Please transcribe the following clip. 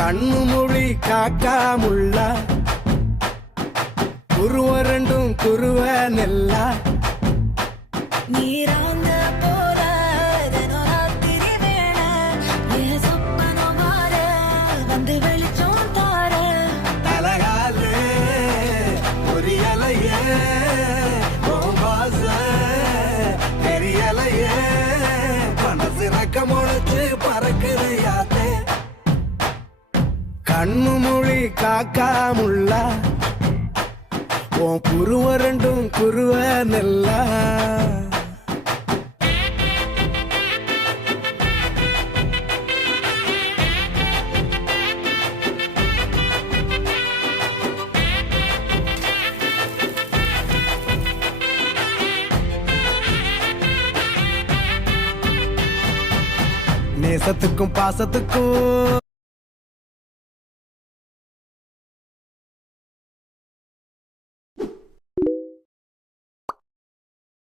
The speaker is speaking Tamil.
கண்ணு மொழி காக்காமுள்ள குருவ ரெண்டும் குருவ நெல்லா நீராங்க போல தினராத்திரி வேளை என் சொப்பனம் மாற வந்து வெளிச்சம் தார தலகாலே பொரியலையே ஓம்பாச தெரியலையே மனசு ரக்க முளைச்சு பறக்குதையாத்தே கண்ணு மொழி காக்காமுள்ள உன் குருவ ரெண்டும் குருவ நெல்லா நேசத்துக்கும் பாசத்துக்கும்